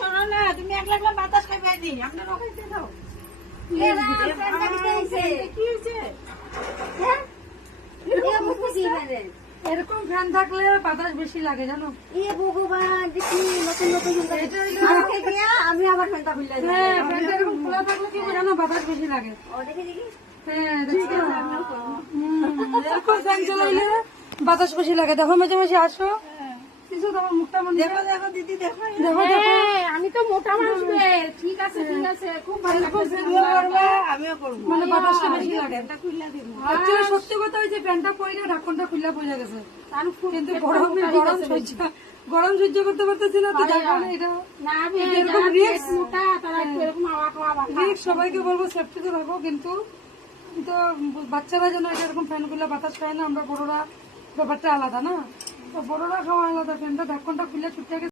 শোনো না, তুমি একলা একলা বাতাস খাইবে নি, আপনার খাইতে দাও। কি হয়েছে? এরকম ফ্যান থাকলে বাতাস বেশি লাগে জানো। আমি আবার ফ্যানটা খুললে হ্যাঁ, ফ্যানটা এরকম খোলা থাকলে কি জানো বাতাস বেশি লাগে। হ্যাঁ, দেখছো? এরকম ফ্যান চালাইলে বাতাস বেশি লাগে। দেখো মাঝে মাঝে আসো কিছু তোমার মুখটা মনে দেখো দেখো দিদি, দেখো দেখো দেখো আমি তো মোটা মানুষ রে। ঠিক আছে ঠিক আছে, খুব ভালো লাগছে। তুমিও করবে, আমিও করবো। মানে বাতাসটা বেশি লাগে। ফ্যানটা খুইলা দিব। Actually সত্যি কথা হয়েছে প্যান্টটা পরে ঢাকনটা খুলে পড়ে গেছে, কিন্তু গরম সহ্য করতে পারতেছি না, তো যার কারণে এটা না আমি এরকম রিস্ক মোটা তারা একটু এরকম আওয়া খাওয়া সবাইকে বলবো সেফটিতে থাকো, কিন্তু তো বাচ্চারা যেন এটা এরকম ফ্যান খুলে বাতাস পায় না, আমরা বড়রা ব্যাপারটা আলাদা না, তো বড়রা খাওয়া আলাদা। ফ্যানটা ঢাকনটা খুলে ছুটে গেছে।